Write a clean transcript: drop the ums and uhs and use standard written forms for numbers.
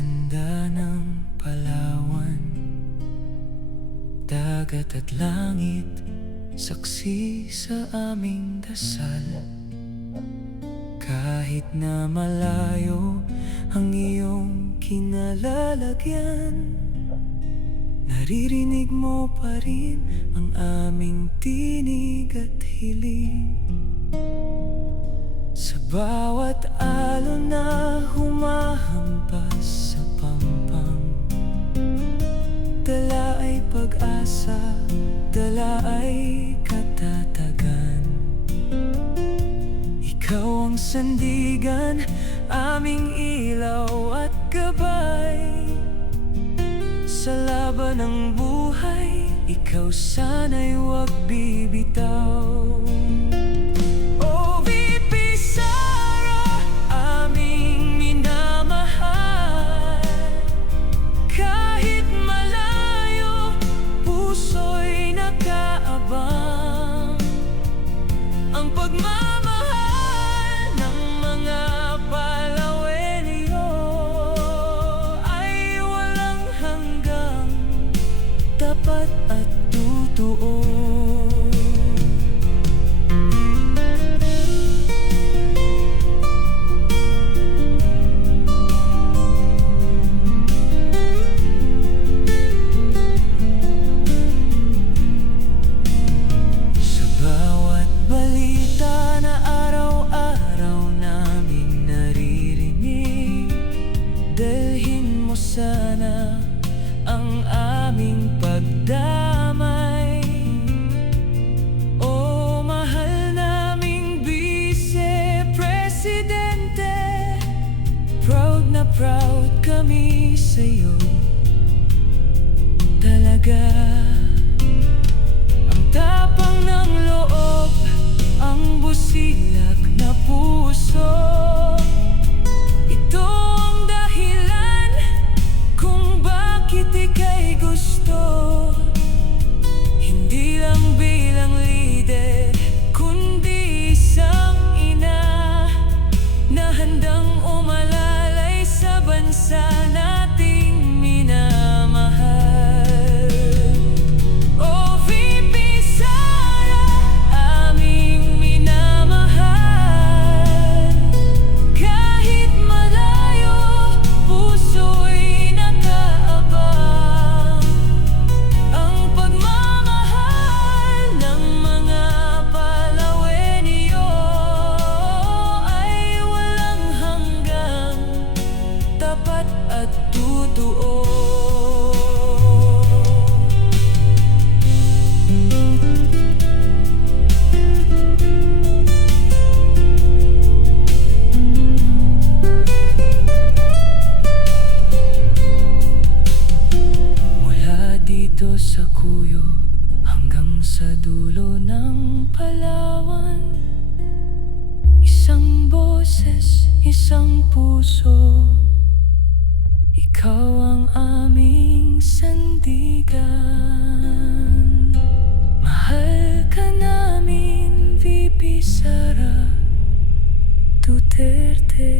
ganda ng Palawan, dagat at langit, saksi sa aming dasal. Kahit na malayo ang iyong kinalalagyan, naririnig mo pa rin ang aming tinig at hiling. Sa bawat alon na humahampas sa pampang, dala ay pag-asa, dala ay katatagan. Ikaw ang sandigan, aming ilaw at gabay. Sa laban ng buhay, ikaw sana'y huwag bibitaw. Ang pagmamahal ng mga Palawenyo ay walang hanggang, tapat at totoo. Sana ang aming pagdamay, o mahal naming Vice-Presidente. Proud na proud kami sa'yo talaga. Ang tapang ng loob, ang busilak na puso, ika'y gusto, hindi lang bilang lider, kundi isang ina na handang umalalay sa bansa nating minamahal. O VP Sara, aming minamahal, kahit malayo, puso'y nakaabang. Ang pagmamahal ng mga Palawenyo ay walang hanggang, tapat at totoo. Dito sa Cuyo hanggang sa dulo ng Palawan, isang boses, isang puso, ikaw ang aming sandigan. Mahal ka namin, VP Sara Duterte.